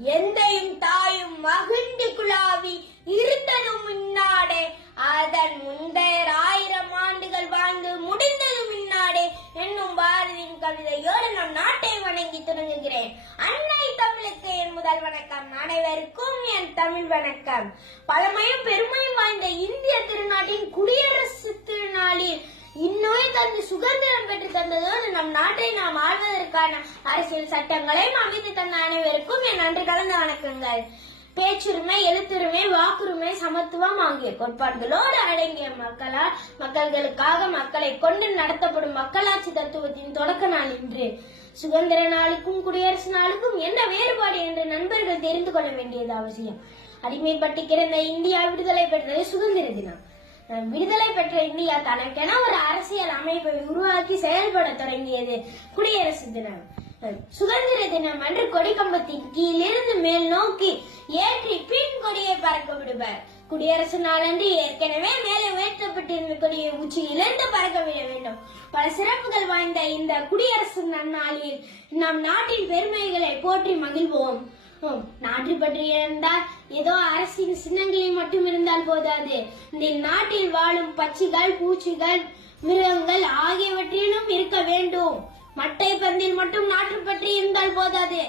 எந்தையும் தாயும் மகிழ்ந்து குழாவி இருந்ததும் இந்நாடே, அதன் முந்தைய 1000 ஆண்டுகள் வாழ்ந்து முடிந்ததும் இந்நாடே என்னும் பாரதியின் கவிதையோடு நம் நாட்டை வணங்கி தொடங்குகிறேன். அன்னை தமிழுக்கு என் முதல் வணக்கம். அனைவருக்கும் என் தமிழ் வணக்கம். பழமையும் பெருமையும் வாய்ந்த இந்திய திருநாட்டின் குடியரசு திருநாளில் இந்நோய் தந்து சுதந்திரம் பெற்று தந்ததோடு நம் நாட்டை நாம் ஆள்வதற்கான அரசியல் சட்டங்களை அமைத்து தந்த அனைவருக்கும் என் நன்றி கலந்த வணக்கங்கள். பேச்சுரிமை, எழுத்துரிமை, வாக்குரிமை, சமத்துவம் ஆகிய கோட்பாடுகளோடு அடங்கிய மக்களுக்காக மக்களை கொண்டு நடத்தப்படும் மக்களாட்சி தத்துவத்தின் தொடக்க நாள் இன்று. சுதந்திர நாளுக்கும் குடியரசு நாளுக்கும் என்ன வேறுபாடு என்று நண்பர்கள் தெரிந்து கொள்ள வேண்டியது அவசியம். அடிமைப்பட்டு கிடந்த இந்தியா விடுதலை பெற்றது சுதந்திர தினம். விடுதலை பெற்ற இந்தியா தனக்கென ஒரு அரசியல் அமைப்பை உருவாக்கி செயல்பட தொடங்கியது குடியரசு தினம். சுதந்திர தினம் அன்று கொடிக்கம்பத்தின் கீழிருந்து மேல் நோக்கி ஏற்றி பின் கொடியை பறக்க விடுவர். குடியரசு நாளன்று ஏற்கனவே மேலே உயர்த்தப்பட்டிருந்த கொடியை உச்சியிலிருந்து பறக்க விட வேண்டும். பல சிறப்புகள் வாய்ந்த இந்த குடியரசு நன்னாளில் நம் நாட்டின் பெருமைகளை போற்றி மகிழ்வோம். நாட்டு பற்றி இருந்தால் ஏதோ அரசின் சின்னங்களில் மட்டும் இருந்தால் போதாது. இந்த நாட்டில் வாழும் பட்சிகள், பூச்சிகள், மிருகங்கள் ஆகியவற்றிலும் இருக்க வேண்டும். மட்டை பந்தில் மட்டும் நாட்டு பற்றி இருந்தால் போதாது.